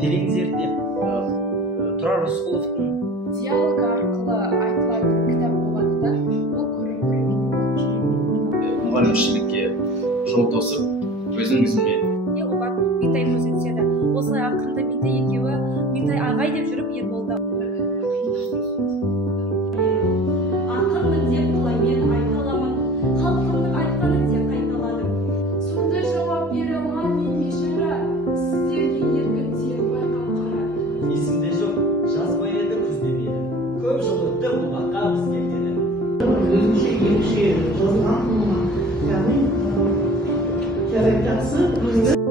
терең зерттеп, Тұрар Рысқұловтың диалог арқылы айтылатын кітап болғандықтан ол мұғалімшілікке жол тосып, өзіме оған Меңтай көрсетеді. Осылай ақырында Меңтай екеуі Меңтай ағай деп жүріп Ерболды ақынмын деп қалай мен айта аламын, халқымның айтқанын деп қайталадым. сондай жауап бере алған емешіра сіздерге еркін тек байқап қарады. есімде жоқ, жазбай еді күздемеді. Көп жыл өтті бұлаққа біз келгені. Өзінше ерекше жазылған болған, яғни жарайтасы